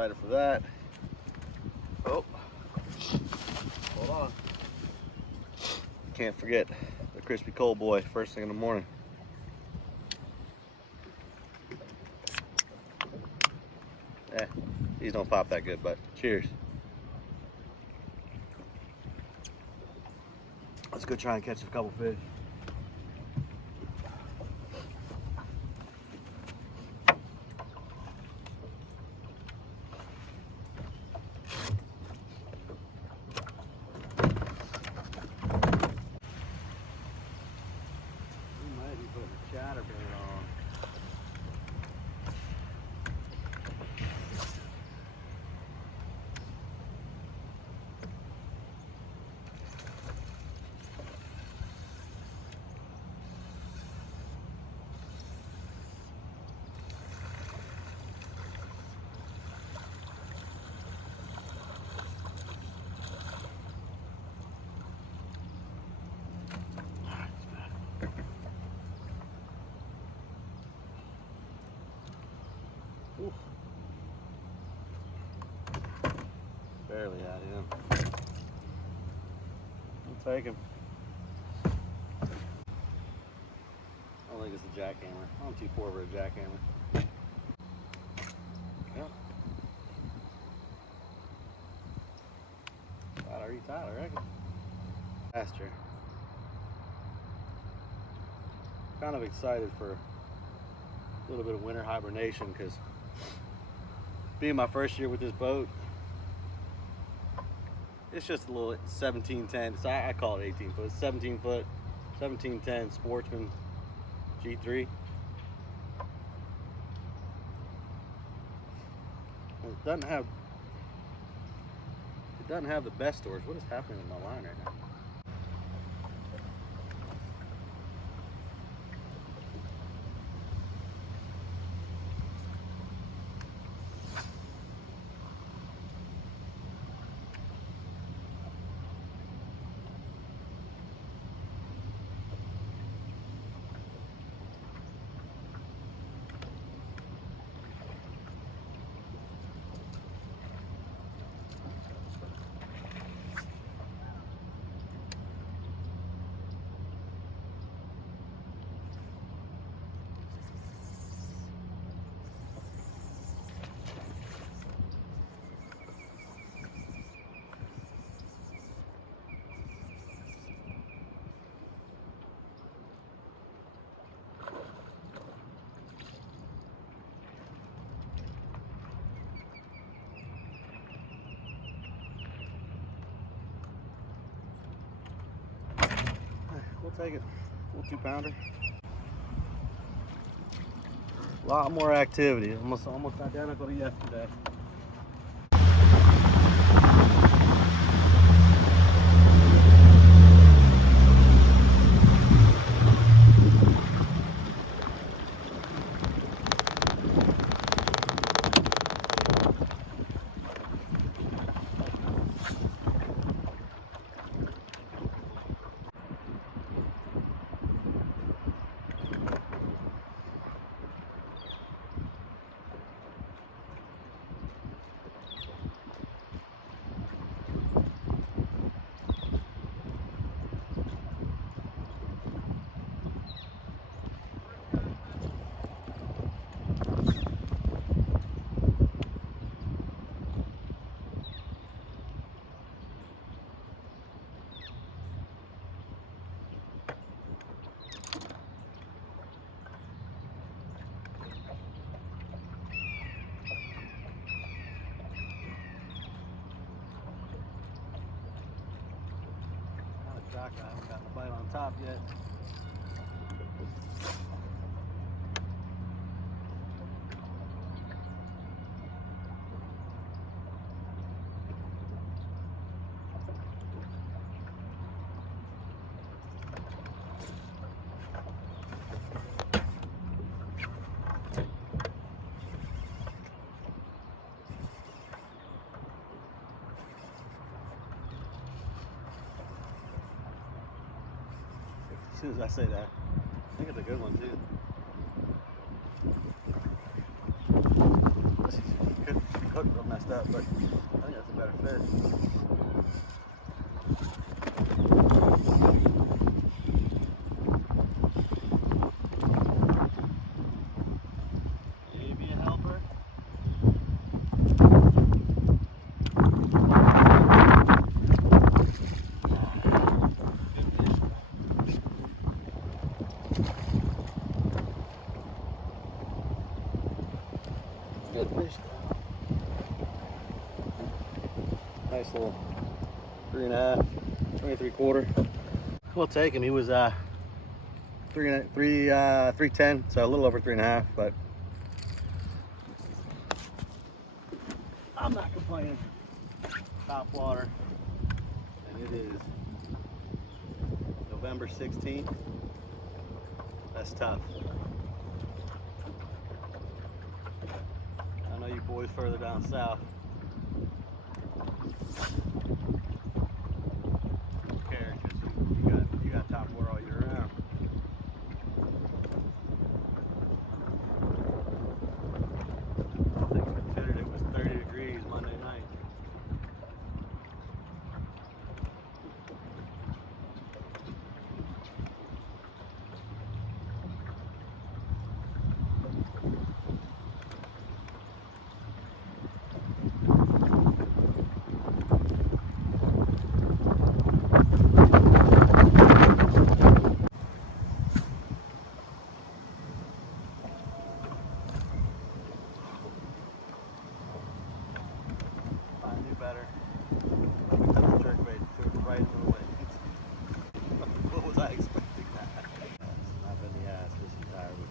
excited for that. Oh, hold on. Can't forget the crispy cold boy first thing in the morning. These don't pop that good, but cheers. Let's go try and catch a couple fish. We might be putting a chatterbait on. Ooh. Barely out of him. I'll take him. I don't think it's a jackhammer. I'm too poor for a jackhammer. Yep. About you tight, I reckon. Faster. Kind of excited for a little bit of winter hibernation because being my first year with this boat, it's just a little 1710. So I call it 18 foot. 17 foot, 1710 Sportsman G3. It doesn't have the best storage. What is happening with my line right now? We'll take it. Little 2-pounder. A lot more activity. Almost identical to yesterday. I haven't gotten a bite on top yet. As soon as I say that, I think it's a good one too. Could hook real messed up, but I think that's a better fish. Maybe a helper. Good fish though. Nice little 3.5, 23/4. We'll take him. He was 310, so a little over 3.5, but I'm not complaining. Top water, and it is November 16th. That's tough. I know you boys further down south. Don't care because you got top water all year round. I think considered it was 30 degrees Monday night. I knew better. We took the jerkbait, threw it right into the wind. What was I expecting that? I've been the ass this entire week.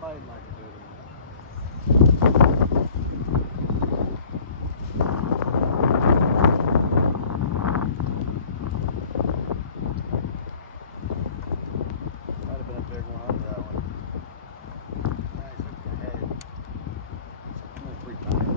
Fighting like a good might have been a big one under that one. Nice, hooked the head. It's only 3 times.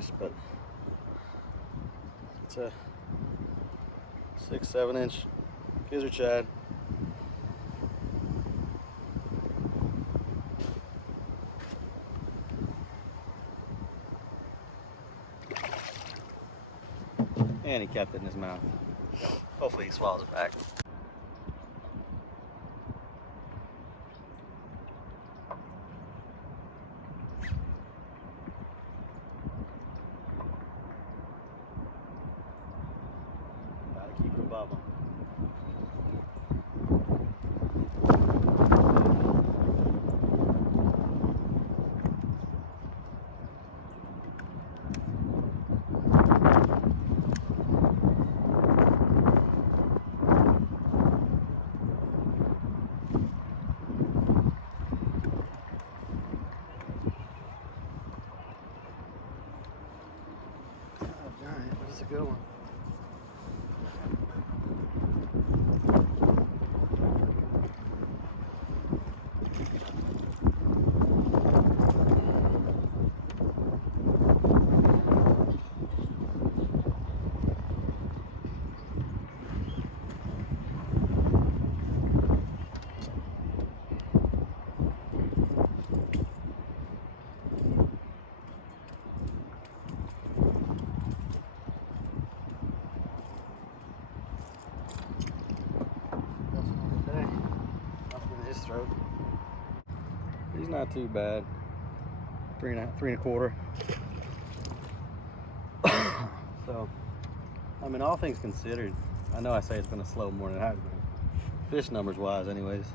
close, but it's a 6-7 inch gizzard shad. And he kept it in his mouth. Hopefully he swallows it back. Gotta keep it above him. Giant, but it's a good one. His throat. He's not too bad. 3.25. So, I mean, all things considered, I know I say it's been a slow morning. It has been. Fish numbers wise, anyways.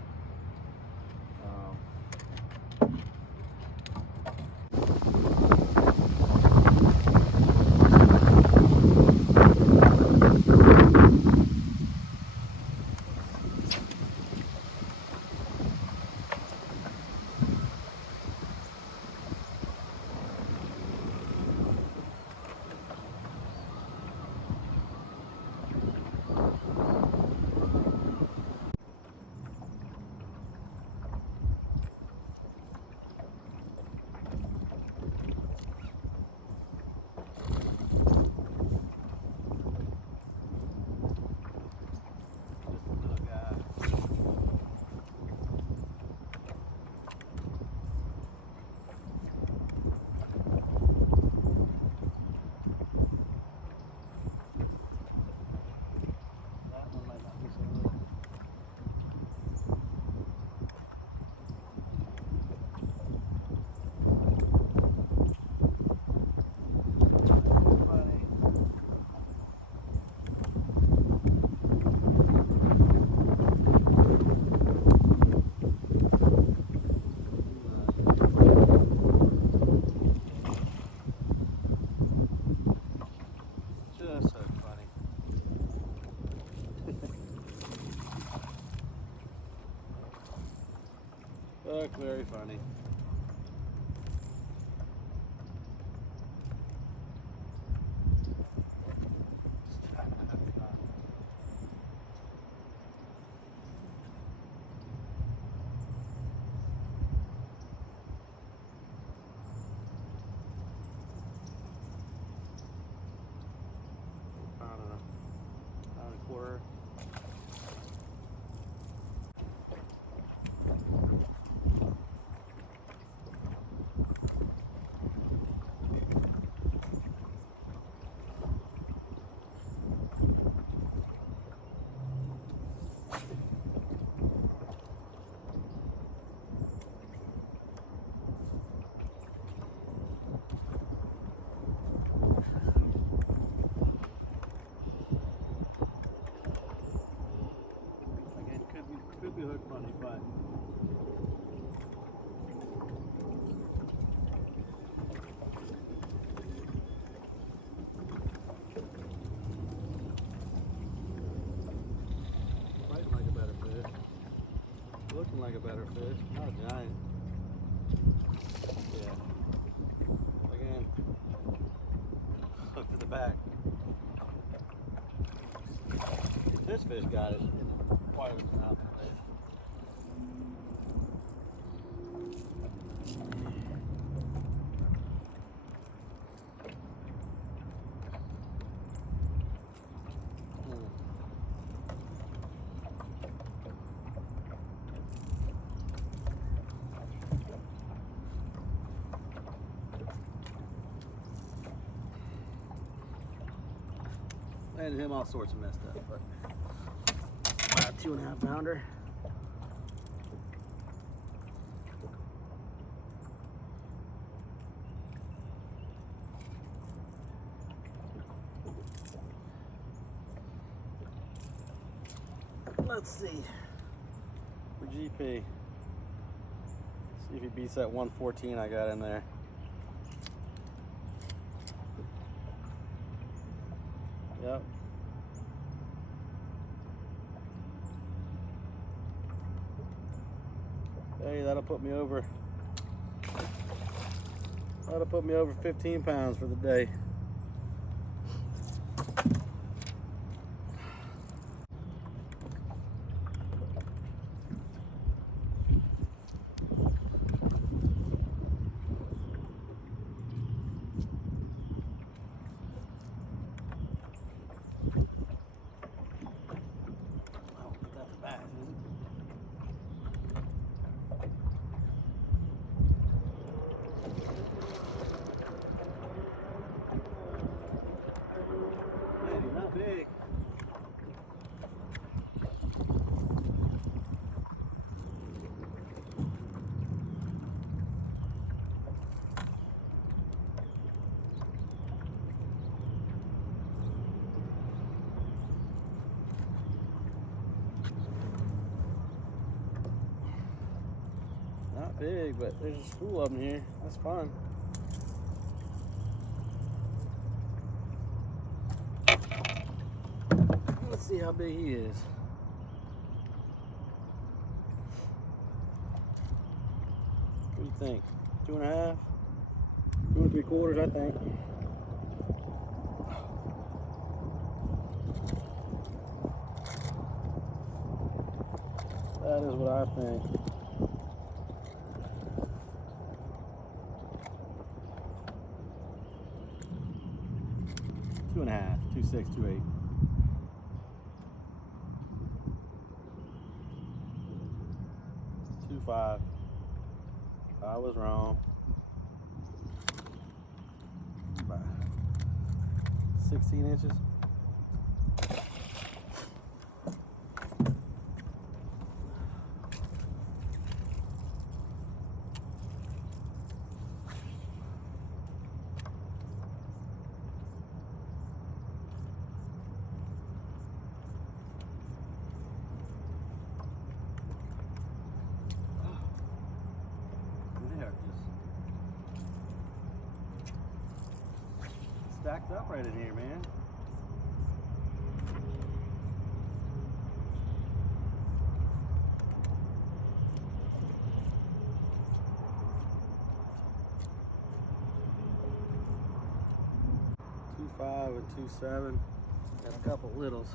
Just so funny. Look, very funny. Quarter. Could be hook funny, but fighting like a better fish. Looking like a better fish, not a giant. Yeah. Again, hook to the back. This fish got it in quite a mouth. and him all sorts of messed up. But about a 2.5 pounder. Let's see. For GP. See if he beats that 114 I got in there. Yep. Hey, that'll put me over. That'll put me over 15 pounds for the day. Big. Not big, but there's a school of them here. That's fun. Let's see how big he is. What do you think? 2.5? 2 3/4, I think. That is what I think. Two and a half, 2.6, 2.8. Five. I was wrong. By 16 inches. Stacked up right in here, man. .25 and 2.7. Got a couple littles.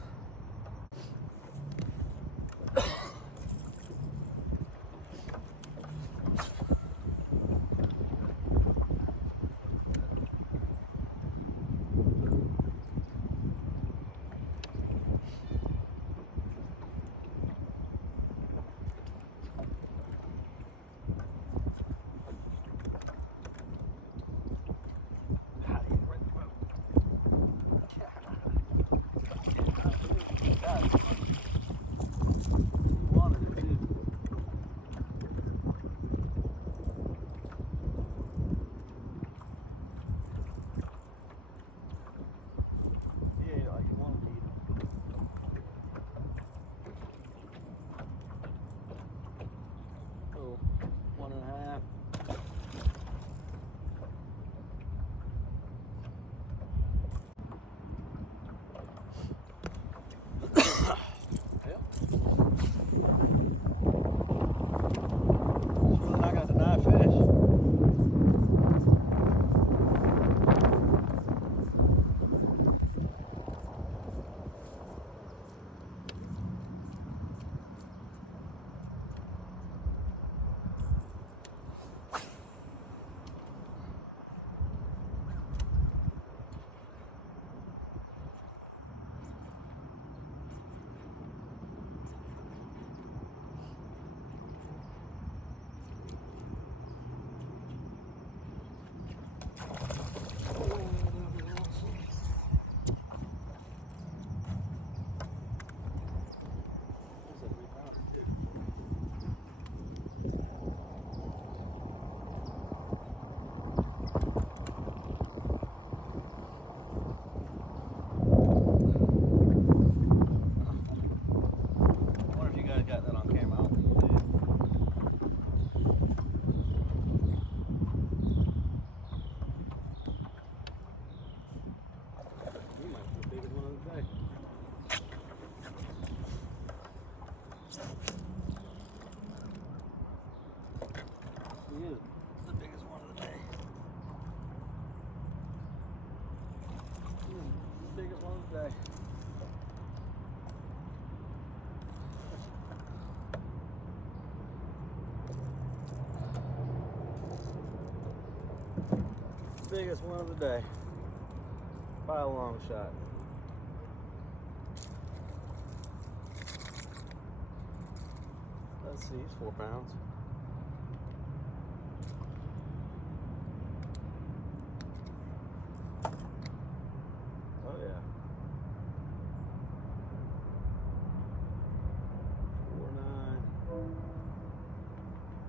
is the biggest one of the day. The biggest one of the day. Biggest one of the day by a long shot. Let's see, he's 4 pounds. Oh yeah.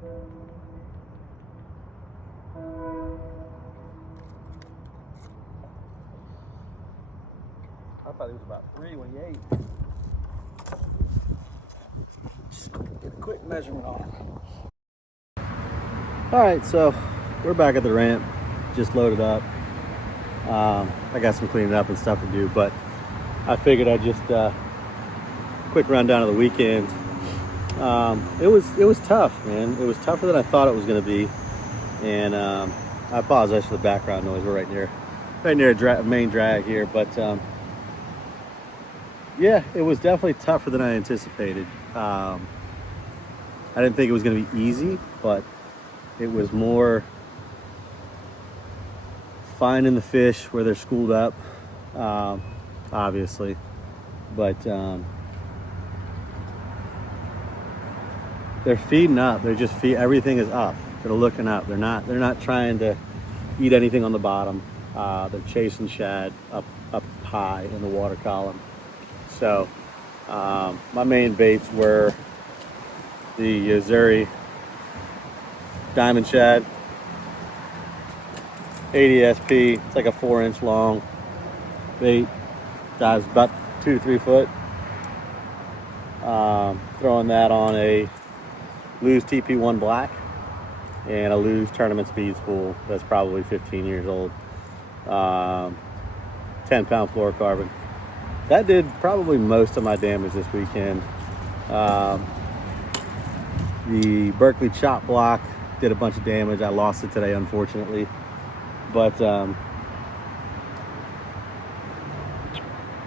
4.9. I thought he was about 3 when he ate. Just get a quick measurement on him. All right, so we're back at the ramp, just loaded up. I got some cleaning up and stuff to do, but I figured I'd just quick rundown of the weekend. It was tough, man. It was tougher than I thought it was going to be, and I apologize for the background noise. We're right near a main drag here, but yeah, it was definitely tougher than I anticipated. I didn't think it was going to be easy, but it was more finding the fish where they're schooled up, obviously, but they're feeding up. They're just everything is up. They're looking up. They're not trying to eat anything on the bottom. They're chasing shad up high in the water column. So my main baits were the Yo-Zuri diamond shad, 80 SP. It's like a 4-inch long bait, dives about 2 to 3 foot. Throwing that on a Lew's TP1 Black and a Lew's Tournament Speed Spool that's probably 15 years old. 10-pound fluorocarbon. That did probably most of my damage this weekend. The Berkley Chop Block did a bunch of damage. I lost it today, unfortunately. But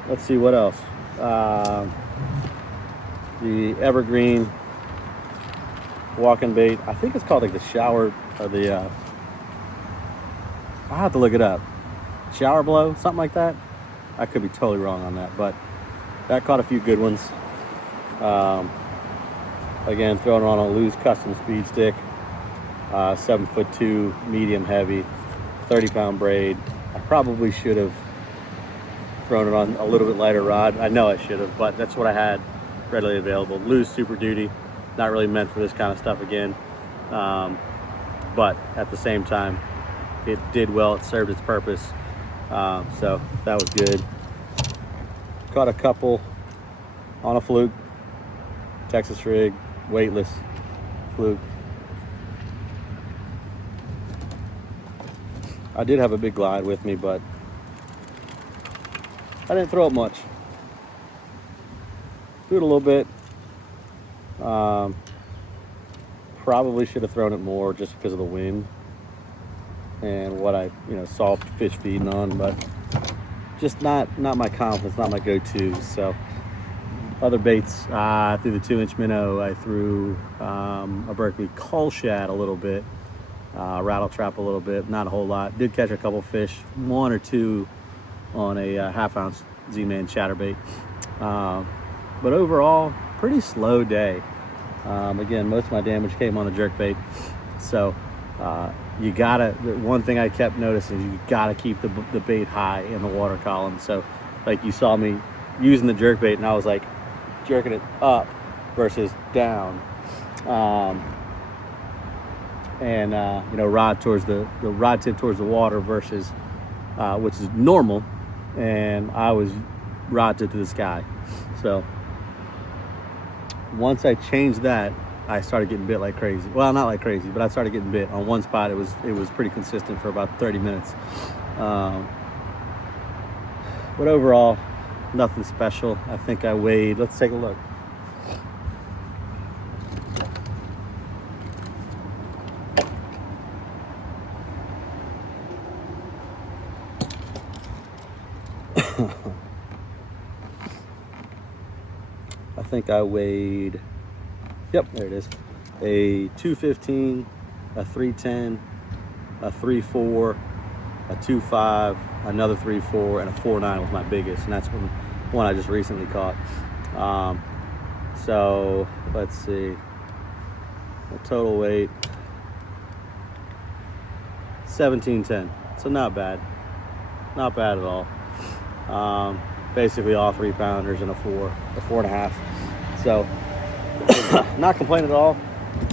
let's see what else. The Evergreen walking bait. I think it's called like the shower or the. I'll have to look it up. Shower blow, something like that. I could be totally wrong on that, but that caught a few good ones. Again, throwing it on a Lew's custom speed stick, 7'2", medium heavy, 30-pound braid. I probably should have thrown it on a little bit lighter rod. I know I should have, but that's what I had readily available. Lew's Super Duty, not really meant for this kind of stuff again, but at the same time, it did well. It served its purpose. So that was good. Caught a couple on a fluke, Texas rig, weightless fluke. I did have a big glide with me, but I didn't throw it much. Threw it a little bit. Probably should have thrown it more just because of the wind and what I saw fish feeding on, but just not my confidence, not my go-to. So other baits, I threw the 2-inch minnow. I threw a Berkley cull shad a little bit, rattle trap a little bit, not a whole lot. Did catch a couple fish, 1 or 2 on a half-ounce Z-Man chatterbait. But overall, pretty slow day. Again, most of my damage came on the jerkbait. So you gotta, one thing I kept noticing is you gotta keep the bait high in the water column. So like you saw me using the jerkbait and I was like jerking it up versus down. Rod towards the rod tip towards the water versus, which is normal. And I was rod tip to the sky. So once I changed that, I started getting bit like crazy. Well, not like crazy, but I started getting bit. On one spot, it was pretty consistent for about 30 minutes. But overall, nothing special. I think I weighed, let's take a look. think I weighed, yep, there it is, a 215, a 310, a 3.4, a 2.5, another 3.4, and a 4.9 was my biggest, and that's one I just recently caught. So let's see, the total weight 1710. So not bad at all. Basically all 3-pounders and a 4.5. So not complaining at all.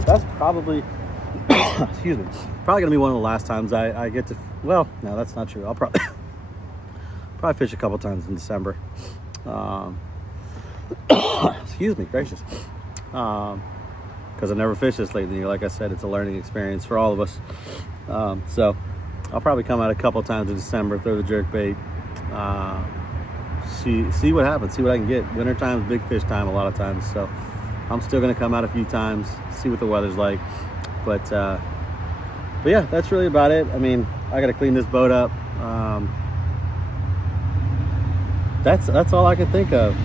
That's probably excuse me, probably gonna be one of the last times I get to, well, no, that's not true. I'll probably fish a couple times in December. Excuse me, gracious. Because I never fished this late in the year. Like I said, it's a learning experience for all of us. So I'll probably come out a couple times in December, throw the jerk bait, see what happens, see what I can get. Winter time is big fish time a lot of times, so I'm still gonna come out a few times, see what the weather's like. But yeah, that's really about it. I mean, I gotta clean this boat up. That's all I can think of.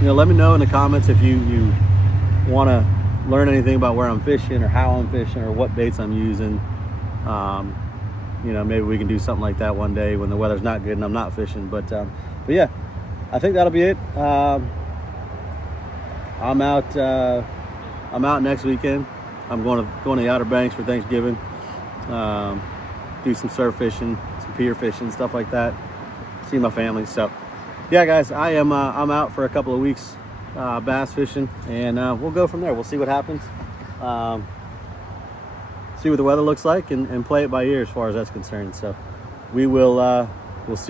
You know, let me know in the comments if you want to learn anything about where I'm fishing or how I'm fishing or what baits I'm using. You know, maybe we can do something like that one day when the weather's not good and I'm not fishing. But yeah, I think that'll be it. I'm out next weekend. I'm going to the Outer Banks for Thanksgiving. Do some surf fishing, some pier fishing, stuff like that. See my family. So yeah, guys, I'm out for a couple of weeks bass fishing, and we'll go from there. We'll see what happens, see what the weather looks like, and play it by ear as far as that's concerned. So we'll see.